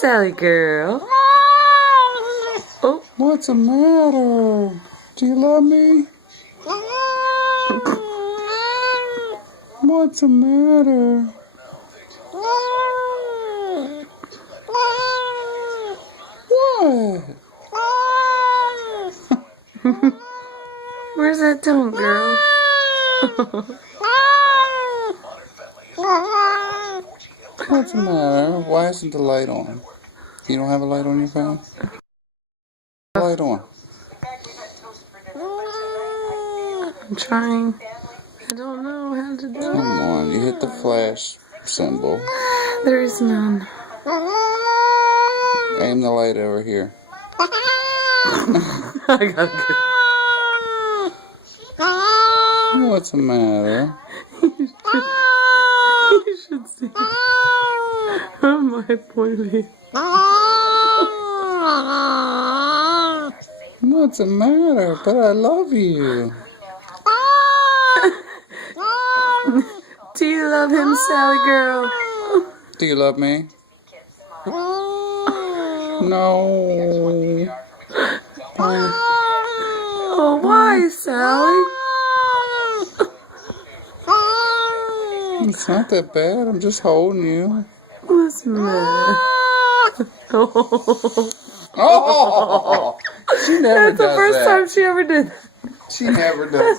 Sally girl. Oh. What's the matter? Do you love me? What's the matter? What? Where's that tongue, girl? What's the matter? Why isn't the light on? You don't have a light on your phone? Light on. I'm trying. I don't know how to do Come it. on, you hit the flash symbol. There is none. Aim the light over here. I gotta go. What's the matter? You should see from my point of view. What's the matter? But I love you. Do you love him, Sally girl? Do you love me? No. Oh, why, Sally? It's not that bad. I'm just holding you. What's the matter? Oh! She never That's the does first that. time she ever did that. She never does